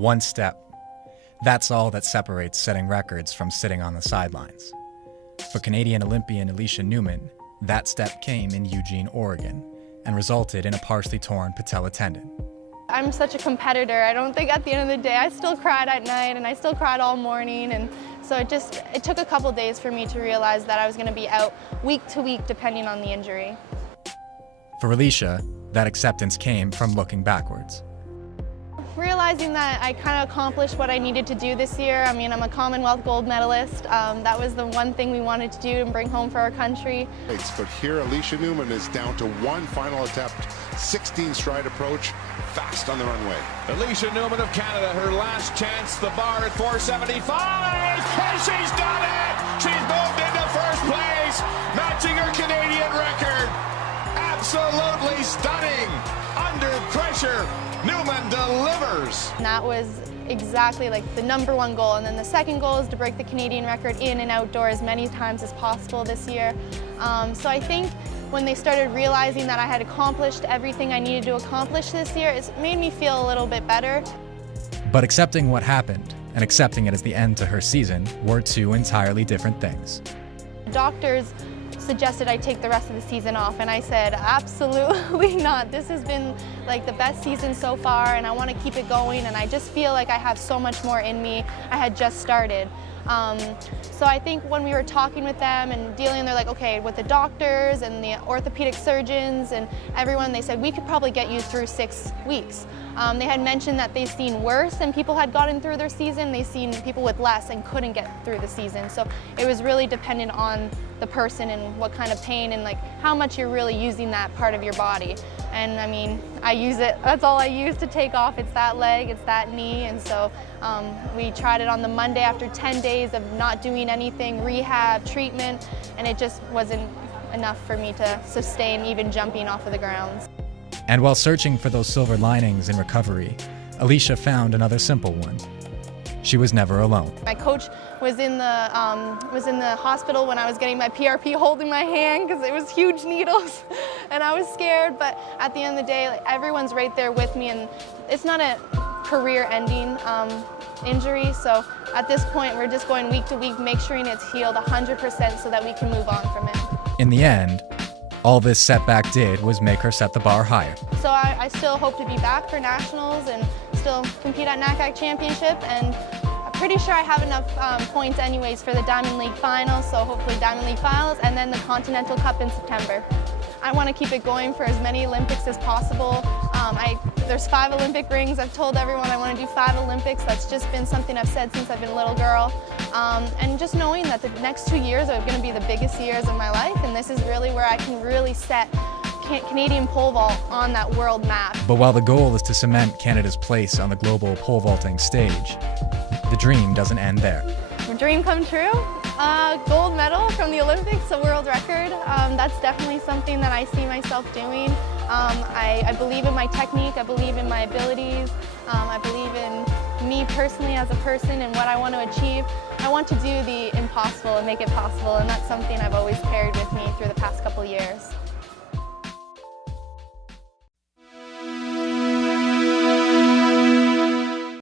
one step. That's all that separates setting records from sitting on the sidelines. For Canadian Olympian Alysha Newman, that step came in Eugene, Oregon, and resulted in a partially torn patella tendon. I'm such a competitor. I don't think at the end of the day, I still cried at night and I still cried all morning. And so it took a couple days for me to realize that I was going to be out week to week depending on the injury. For Alysha, that acceptance came from looking backwards. Realizing that I kind of accomplished what I needed to do this year. I mean, I'm a Commonwealth gold medalist. That was the one thing we wanted to do and bring home for our country. But here, Alysha Newman is down to one final attempt, 16-stride approach, fast on the runway. Alysha Newman of Canada, her last chance, the bar at 475, and she's done it! She's moved into first place, matching her Canadian record. Absolutely stunning, under pressure. Newman delivers. And that was exactly like the #1 goal. And then the second goal is to break the Canadian record in and outdoor as many times as possible this year. So I think when they started realizing that I had accomplished everything I needed to accomplish this year, it made me feel a little bit better. But accepting what happened and accepting it as the end to her season were two entirely different things. Doctors suggested I take the rest of the season off, and I said absolutely not. This has been like the best season so far and I want to keep it going, and I just feel like I have so much more in me. I had just started. So I think when we were talking with them and dealing, they're like, okay, with the doctors and the orthopedic surgeons and everyone, they said we could probably get you through 6 weeks. They had mentioned that they've seen worse and people had gotten through their season. They've seen people with less and couldn't get through the season. So it was really dependent on the person and what kind of pain and like how much you're really using that part of your body. And I mean, I use it, that's all I use to take off. It's that leg, it's that knee. And so we tried it on the Monday after 10 days of not doing anything, rehab, treatment, and it just wasn't enough for me to sustain even jumping off of the grounds. And while searching for those silver linings in recovery, Alysha found another simple one. She was never alone. My coach was in the hospital when I was getting my PRP, holding my hand because it was huge needles and I was scared, but at the end of the day, like, everyone's right there with me, and it's not a career-ending injury, so at this point we're just going week to week, make sure it's healed 100% so that we can move on from it. In the end, all this setback did was make her set the bar higher. So I still hope to be back for nationals and still compete at NACAC Championship, and I'm pretty sure I have enough points anyways for the Diamond League Finals, so hopefully Diamond League Finals and then the Continental Cup in September. I want to keep it going for as many Olympics as possible. There's 5 Olympic rings. I've told everyone I want to do 5 Olympics. That's just been something I've said since I've been a little girl. And just knowing that the next 2 years are going to be the biggest years of my life, and this is really where I can really set Canadian pole vault on that world map. But while the goal is to cement Canada's place on the global pole vaulting stage, the dream doesn't end there. Dream come true? Gold medal from the Olympics, a world record. That's definitely something that I see myself doing. I believe in my technique, I believe in my abilities, I believe in me personally as a person and what I want to achieve. I want to do the impossible and make it possible, and that's something I've always carried with me through the past couple years.